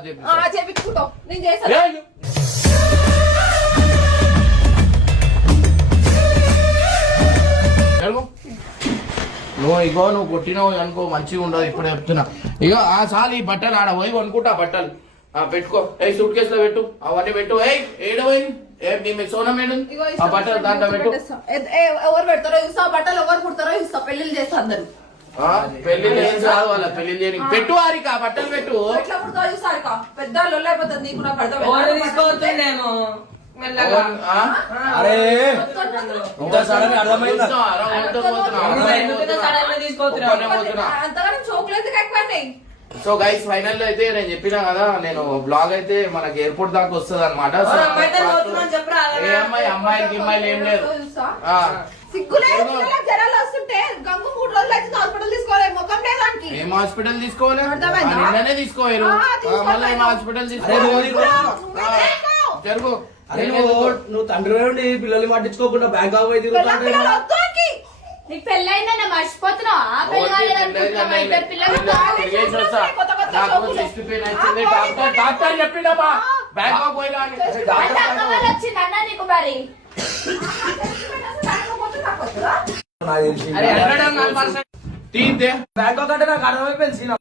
చేపించుకుంటావు నేను చేస్తాను. నువ్వు ఇగో నువ్వు కొట్టినావు అనుకో మంచిగా ఉండదు. ఇప్పుడు చెప్తున్నా ఇగో ఆ సాల్ ఈ బట్టలు ఆడ పోయి అనుకుంటా బట్టలు పెట్టుకో. ఏ సూట్ కేసు లో పెట్టు అవన్నీ పెట్టు. ఏడపోయింది సోనం ఏడు ఆ బట్టలు దాంట్లో పెట్టు. ఎవరు పెడతారో చూస్తా బట్టలు ఎవరు కుడతారో చూస్తా. పెళ్లిళ్ళు చేస్తా అందరు పెళ్లిళ్ళు ఏం కాదు వాళ్ళ పెళ్లిళ్ళు చేయని పెట్టు. ఆరిక బట్టలు పెట్టు. ఎట్లా కుడతావు చూసా పెద్ద లొల్లైపోతుంది నీకు నాకు అర్థం. అంతగానే చోకులు ఎందుకు ఎక్కువ? సో గైస్ ఫైనల్ అయితే నేను చెప్పినా కదా, నేను బ్లాగ్ అయితే మనకి ఎయిర్పోర్ట్ దాకా వస్తుంది అనమాట. అమ్మాయిలకి అమ్మాయిలు ఏం లేదు. ఏం హాస్పిటల్ తీసుకోవాలి? నిన్ననే తీసుకోవాలి. మళ్ళీ ఏం హాస్పిటల్ తీసుకోవాలి? జరుగు. నువ్వు తండ్రి పిల్లల్ని పట్టించుకోకుండా బ్యాంక్ పోయి తిరుగుతా. నీకు పెళ్ళైందన్న మర్చిపోతున్నావా? డాక్టర్ చెప్పిండమ్మా బ్యాంకాక్ పోయినా వచ్చిందన్న నీకు మరి బ్యాంకాక్ అంటే నాకు అర్థమైపోయింది.